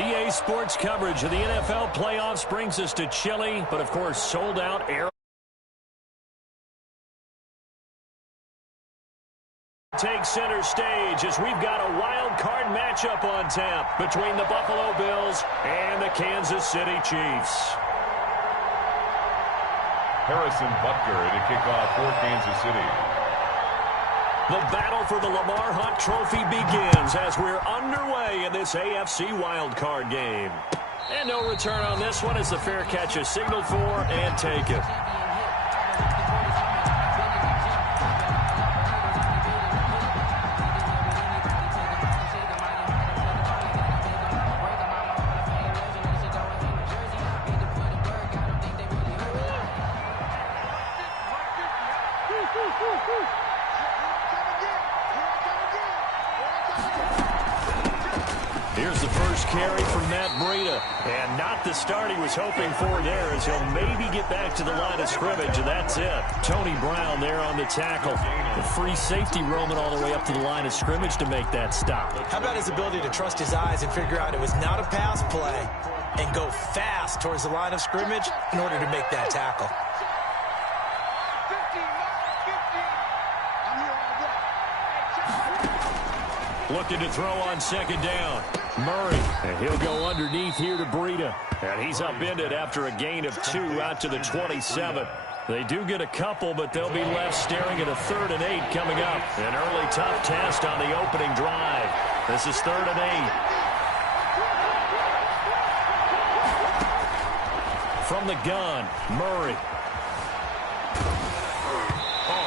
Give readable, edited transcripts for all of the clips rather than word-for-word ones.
EA Sports coverage of the NFL playoffs brings us to chilly, but of course sold-out air. Take center stage as we've got a wild card matchup on tap between the Buffalo Bills and the Kansas City Chiefs. Harrison Butker to kick off for Kansas City. The battle for the Lamar Hunt Trophy begins as we're underway in this AFC wildcard game. And no return on this one as the fair catch is signaled for and taken. Here's the first carry from Matt Breida. And not the start he was hoping for there as he'll maybe get back to the line of scrimmage, and that's it. Tony Brown there on the tackle. The free safety roaming all the way up to the line of scrimmage to make that stop. How about his ability to trust his eyes and figure out it was not a pass play and go fast towards the line of scrimmage in order to make that tackle. Looking to throw on second down. Murray, and he'll go underneath here to Breida. And he's upended after a gain of 2 out to the 27. They do get a couple, but they'll be left staring at a 3rd and 8 coming up. An early tough test on the opening drive. This is 3rd and 8. From the gun, Murray.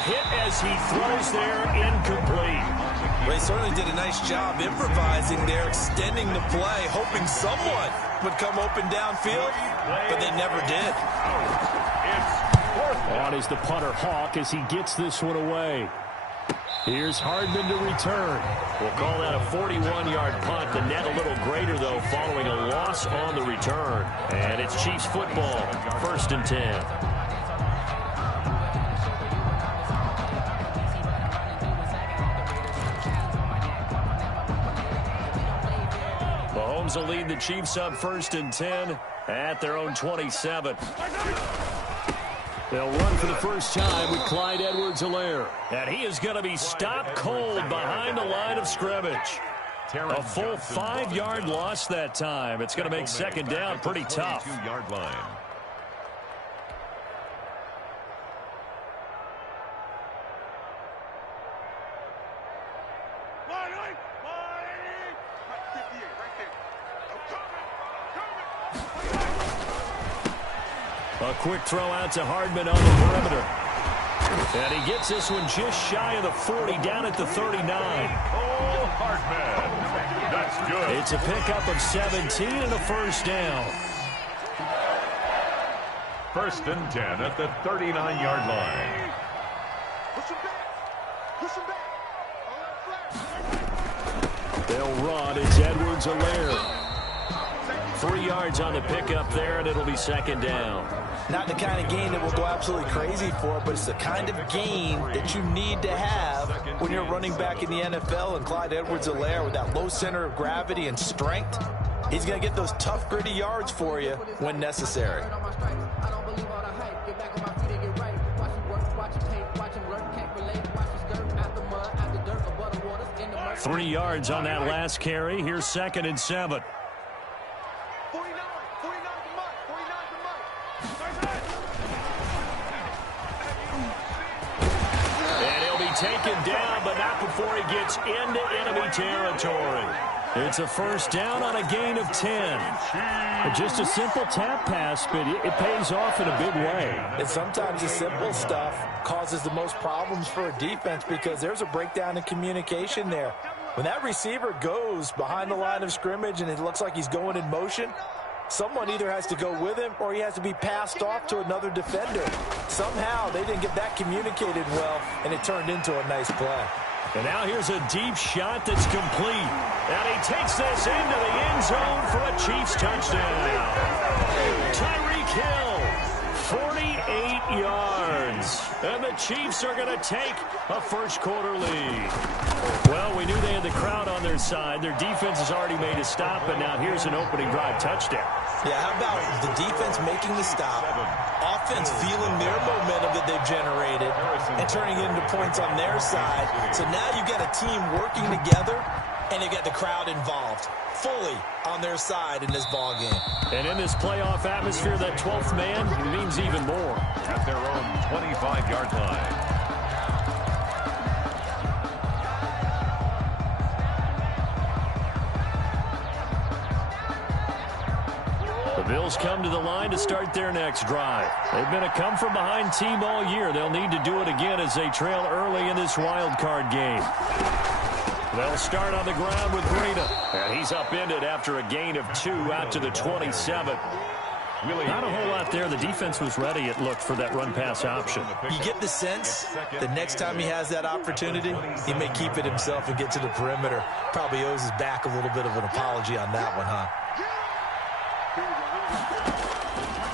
Hit as he throws there, incomplete. They certainly did a nice job improvising there, extending the play, hoping someone would come open downfield, but they never did. On is the punter Hawk as he gets this one away. Here's Hardman to return. We'll call that a 41-yard punt. The net a little greater, though, following a loss on the return. And it's Chiefs football, 1st and 10. Mahomes will lead the Chiefs up 1st and 10 at their own 27. They'll run for the first time with Clyde Edwards-Helaire. And he is going to be stopped cold behind the line of scrimmage. A full 5-yard loss that time. It's going to make second down pretty tough. 2-yard line. A quick throw out to Hardman on the perimeter. And he gets this one just shy of the 40, down at the 39. Oh, Hardman. That's good. It's a pickup of 17 and a first down. 1st and 10 at the 39-yard line. Push him back. Push him back. They'll run. It's Edwards-Helaire. 3 yards on the pickup there, and it'll be second down. Not the kind of gain that we'll go absolutely crazy for, but it's the kind of gain that you need to have when you're running back in the NFL. And Clyde Edwards-Helaire, with that low center of gravity and strength, he's going to get those tough, gritty yards for you when necessary. 3 yards on that last carry. Here's 2nd and 7. Taken down, but not before he gets into enemy territory. It's a first down on a gain of 10. Just a simple tap pass, but it pays off in a big way. And sometimes the simple stuff causes the most problems for a defense because there's a breakdown in communication there. When that receiver goes behind the line of scrimmage and it looks like he's going in motion, someone either has to go with him or he has to be passed off to another defender. Somehow they didn't get that communicated well, and it turned into a nice play. And now here's a deep shot that's complete. And he takes this into the end zone for a Chiefs touchdown. Tyreek Hill 48 yards. And the Chiefs are going to take a first-quarter lead. Well, we knew they had the crowd on their side. Their defense has already made a stop, and now here's an opening drive touchdown. Yeah, how about the defense making the stop, offense feeling their momentum that they've generated, and turning it into points on their side. So now you've got a team working together, and you've got the crowd involved fully on their side in this ball game. And in this playoff atmosphere, that 12th man means even more. At their own 25-yard line. The Bills come to the line to start their next drive. They've been a come-from-behind team all year. They'll need to do it again as they trail early in this wild card game. They'll start on the ground with Breida. And he's upended after a gain of 2 out to the 27. Not a whole lot there. The defense was ready, it looked, for that run-pass option. You get the sense the next time he has that opportunity, he may keep it himself and get to the perimeter. Probably owes his back a little bit of an apology on that one, huh?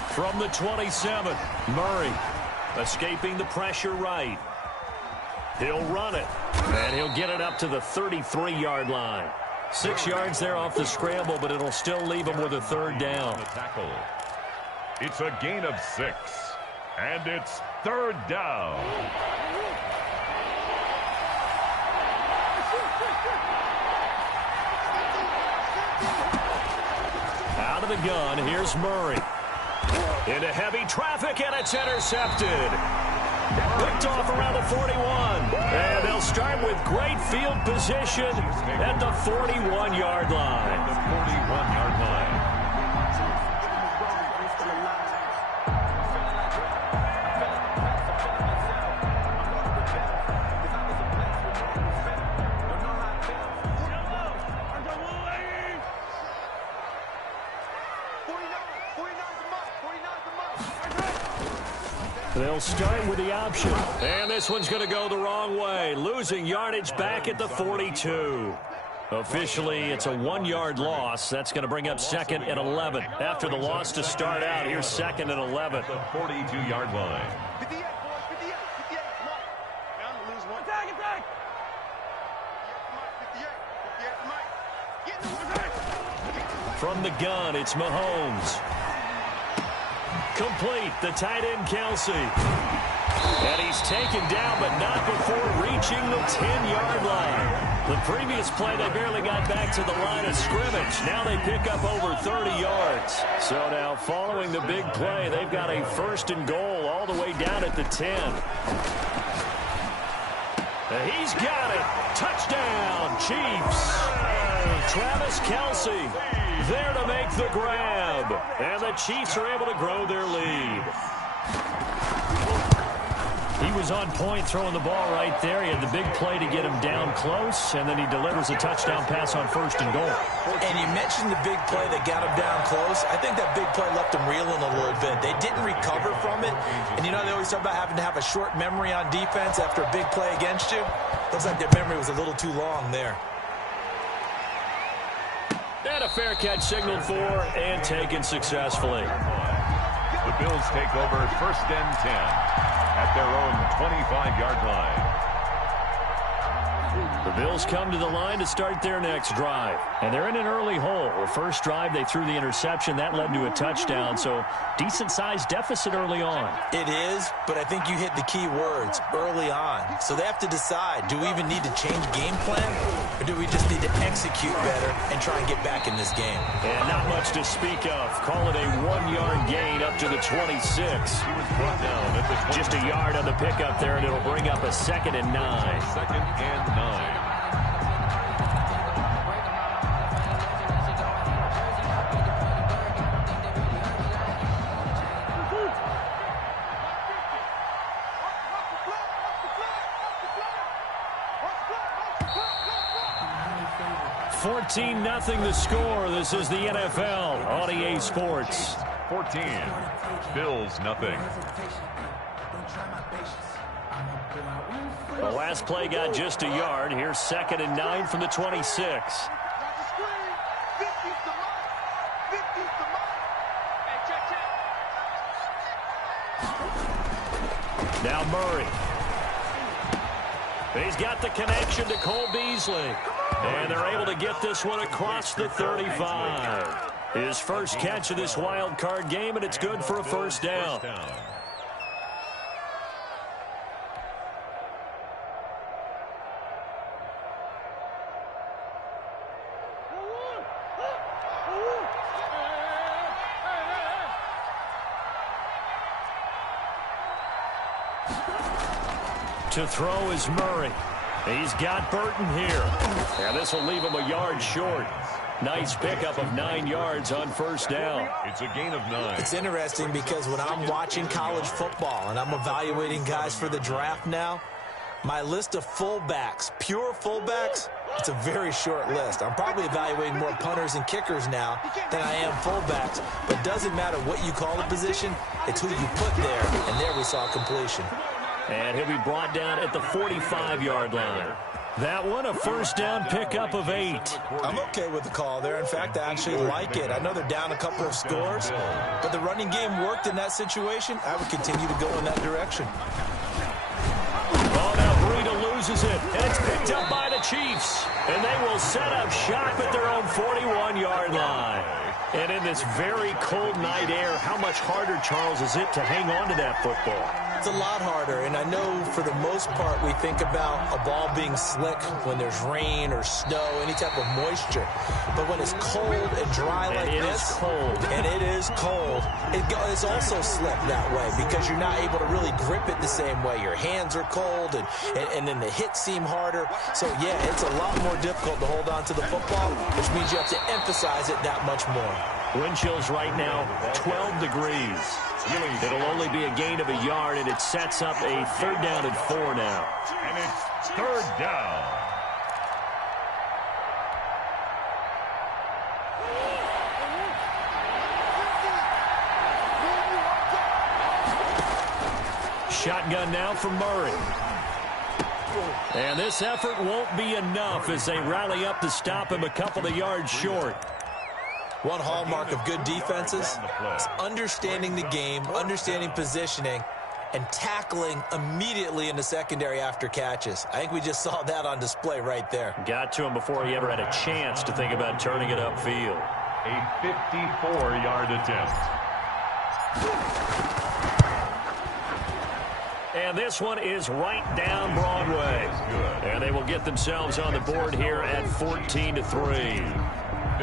From the 27, Murray escaping the pressure right. He'll run it, and he'll get it up to the 33-yard line. 6 yards there off the scramble, but it'll still leave him with a third down. It's a gain of 6, and it's third down. Out of the gun, here's Murray. Into heavy traffic, and it's intercepted. Picked off around the 41. And they'll start with great field position at the 41-yard line. The 41-yard line. They'll start with the option. And this one's going to go the wrong way. Losing yardage back at the 42. Officially, it's a 1-yard loss. That's going to bring up second and 11. After the loss to start out, here's second and 11. The 42-yard line. 58, boys, 58, 58, come on. Down to lose one. Attack, attack. 58, 58, From the gun, it's Mahomes. Complete, the tight end Kelsey. And he's taken down, but not before reaching the 10-yard line. The previous play, they barely got back to the line of scrimmage. Now they pick up over 30 yards. So now, following the big play, they've got a first and goal all the way down at the 10. And he's got it. Touchdown, Chiefs. Travis Kelsey there to make the grab. And the Chiefs are able to grow their lead. He was on point throwing the ball right there. He had the big play to get him down close, and then he delivers a touchdown pass on first and goal. And you mentioned the big play that got him down close. I think that big play left him reeling a little bit. They didn't recover from it. And you know, they always talk about having to have a short memory on defense after a big play against you. Looks like their memory was a little too long there. And a fair catch signaled for and taken successfully. The Bills take over first and 10 at their own 25-yard line. The Bills come to the line to start their next drive. And they're in an early hole. The first drive, they threw the interception. That led to a touchdown. So decent-sized deficit early on. It is, but I think you hit the key words, early on. So they have to decide, do we even need to change game plan? Or do we just need to execute better and try and get back in this game? And not much to speak of. Call it a 1-yard gain up to the 26. He was brought down at the 20. Just a yard on the pickup there, and it'll bring up a second and 9. Second and 9. Nothing the score. This is the NFL on EA Sports. 14. Bills nothing. The last play got just a yard. Here's second and 9 from the 26. Now Murray. He's got the connection to Cole Beasley. And they're able to get this one across the 35. His first catch of this wild card game, and it's good for a first down. To throw is Murray. He's got Burton here. And this will leave him a yard short. Nice pickup of 9 yards on first down. It's a gain of 9. It's interesting because when I'm watching college football and I'm evaluating guys for the draft now, my list of fullbacks, pure fullbacks, it's a very short list. I'm probably evaluating more punters and kickers now than I am fullbacks. But it doesn't matter what you call the position, it's who you put there. And there we saw completion. And he'll be brought down at the 45-yard line. That one, a first down pickup of 8. I'm okay with the call there. In fact, I actually like it. I know they're down a couple of scores, but the running game worked in that situation. I would continue to go in that direction. Oh, now Breida loses it, and it's picked up by the Chiefs. And they will set up shop at their own 41-yard line. And in this very cold night air, how much harder, Charles, is it to hang on to that football? It's a lot harder, and I know for the most part we think about a ball being slick when there's rain or snow, any type of moisture. But when it's cold and dry like this, and it is cold, it's also slick that way because you're not able to really grip it the same way. Your hands are cold, and then the hits seem harder. So, yeah, it's a lot more difficult to hold on to the football, which means you have to emphasize it that much more. Wind chills right now, 12 degrees. It'll only be a gain of a yard, and it sets up a third down and 4 now. And it's third down. Shotgun now from Murray. And this effort won't be enough as they rally up to stop him a couple of yards short. One hallmark of good defenses is understanding the game, understanding positioning, and tackling immediately in the secondary after catches. I think we just saw that on display right there. Got to him before he ever had a chance to think about turning it upfield. A 54-yard attempt. And this one is right down Broadway. And they will get themselves on the board here at 14-3.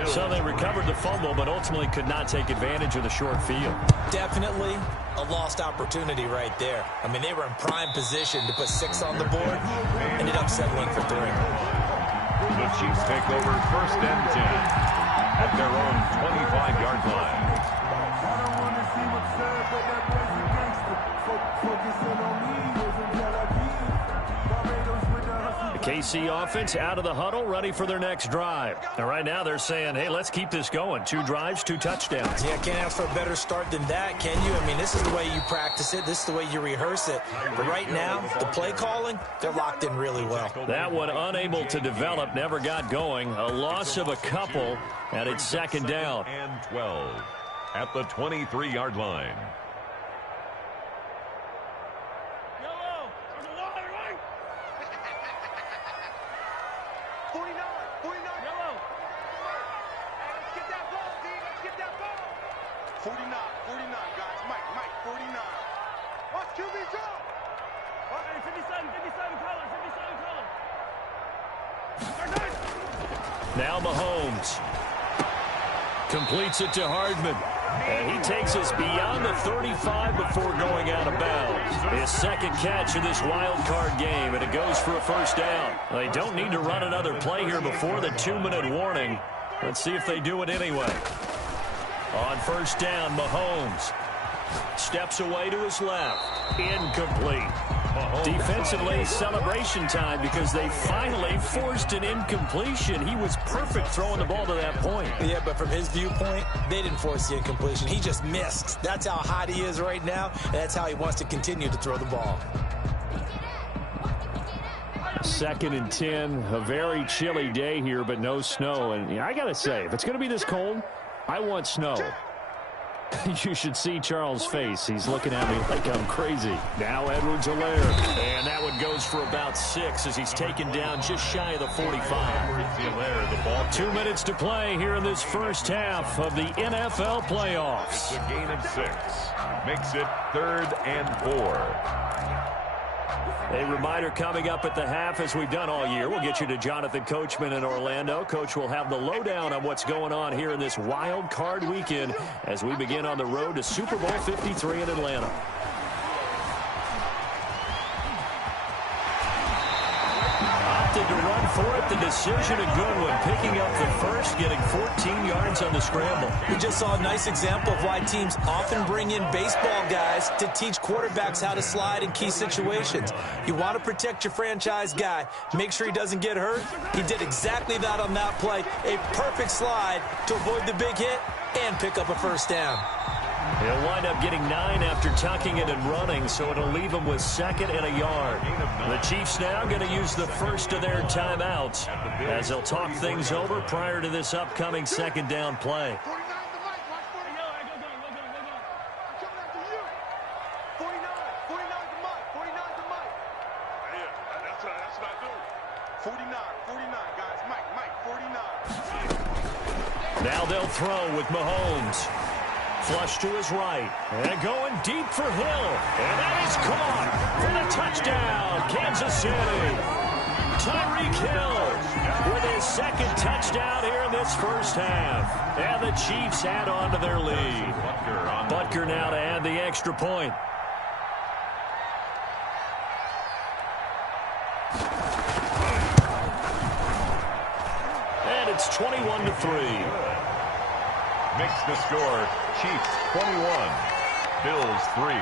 So they recovered the fumble, but ultimately could not take advantage of the short field. Definitely a lost opportunity right there. I mean, they were in prime position to put 6 on the board, ended up settling for 3. The Chiefs take over first and 10 at their own 25-yard line. I don't want to see what's said, but that boy's a gangster. Focusing on me wasn't that I did. Barbados with the hustle. The KC offense out of the huddle, ready for their next drive. And right now they're saying, hey, let's keep this going. 2 drives, 2 touchdowns. Yeah, can't ask for a better start than that, can you? I mean, this is the way you practice it. This is the way you rehearse it. But right now, the play calling, they're locked in really well. That one unable to develop, never got going. A loss of a couple, and it's second down. And 12 at the 23-yard line. 49, 49. Yellow. Let's get that ball, D. Let's get that ball. 49, 49, guys. Mike, 49. Watch QB's up. 57 color. Now Mahomes completes it to Hardman. And he takes us beyond the 35 before going out of bounds. His second catch of this wild card game, and it goes for a first down. They don't need to run another play here before the 2-minute warning. Let's see if they do it anyway. On first down, Mahomes steps away to his left. Incomplete. Defensively, celebration time because they finally forced an incompletion. He was perfect throwing the ball to that point. Yeah, but from his viewpoint, they didn't force the incompletion. He just missed. That's how hot he is right now, and that's how he wants to continue to throw the ball. 2nd and 10, a very chilly day here, but no snow. And I got to say, if it's going to be this cold, I want snow. You should see Charles' face. He's looking at me like I'm crazy. Now Edwards-Helaire. And that one goes for about 6 as he's taken down just shy of the 45. Edwards-Helaire, the ball 2 minutes to play here in this first half of the NFL playoffs. It's a gain of 6. Makes it 3rd and 4. A reminder coming up at the half, as we've done all year. We'll get you to Jonathan Coachman in Orlando. Coach will have the lowdown on what's going on here in this wild card weekend as we begin on the road to Super Bowl 53 in Atlanta. Opted to run for it. The decision a good one. Picking up the first, getting 14 yards on the scramble. We just saw a nice example of why teams often bring in baseball guys to teach quarterbacks how to slide in key situations. You want to protect your franchise guy. Make sure he doesn't get hurt. He did exactly that on that play. A perfect slide to avoid the big hit and pick up a first down. He'll wind up getting 9 after tucking it and running, so it'll leave him with 2nd and a yard. The Chiefs now going to use the first of their timeouts as they'll talk things over prior to this upcoming 2nd down play. 49, guys. Mike, 49. Now they'll throw with Mahomes. Flush to his right. And going deep for Hill. And that is caught for the touchdown. Kansas City. Tyreek Hill with his 2nd touchdown here in this first half. And the Chiefs add on to their lead. Butker now to add the extra point. And it's 21-3. Makes the score Chiefs 21, Bills 3.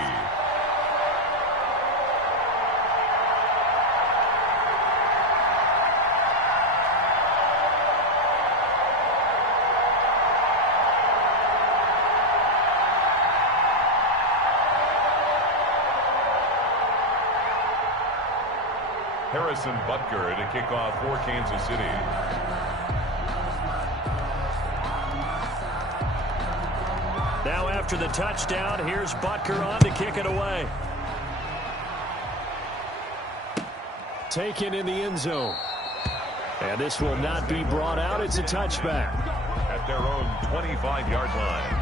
Harrison Butker to kick off for Kansas City. Now after the touchdown, here's Butker on to kick it away. Taken in the end zone. And this will not be brought out. It's a touchback. At their own 25-yard line.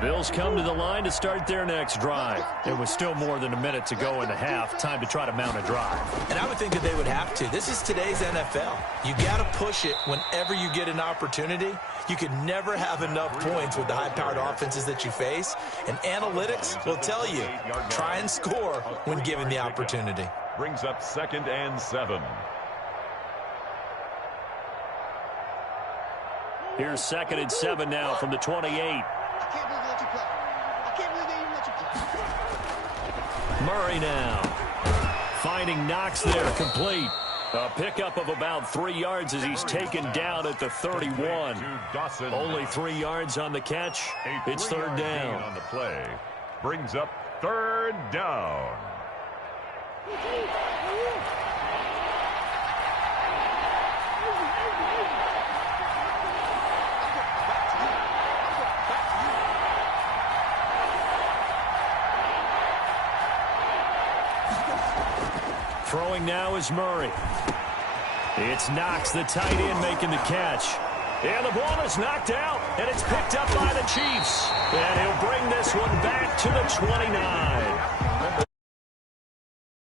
Bills come to the line to start their next drive. It was still more than a minute to go in the half. Time to try to mount a drive. And I would think that they would have to. This is today's NFL. You got to push it whenever you get an opportunity. You can never have enough points with the high-powered offenses that you face. And analytics will tell you, try and score when given the opportunity. Brings up 2nd and 7. Here's 2nd and 7 now from the 28. Murray now finding Knox there, complete. A pickup of about 3 yards as he's taken down at the 31. Only 3 yards on the catch. It's 3rd down. On the play. Brings up 3rd down. Throwing now is Murray. It's Knox, the tight end, making the catch. And the ball is knocked out, and it's picked up by the Chiefs. And he'll bring this one back to the 29.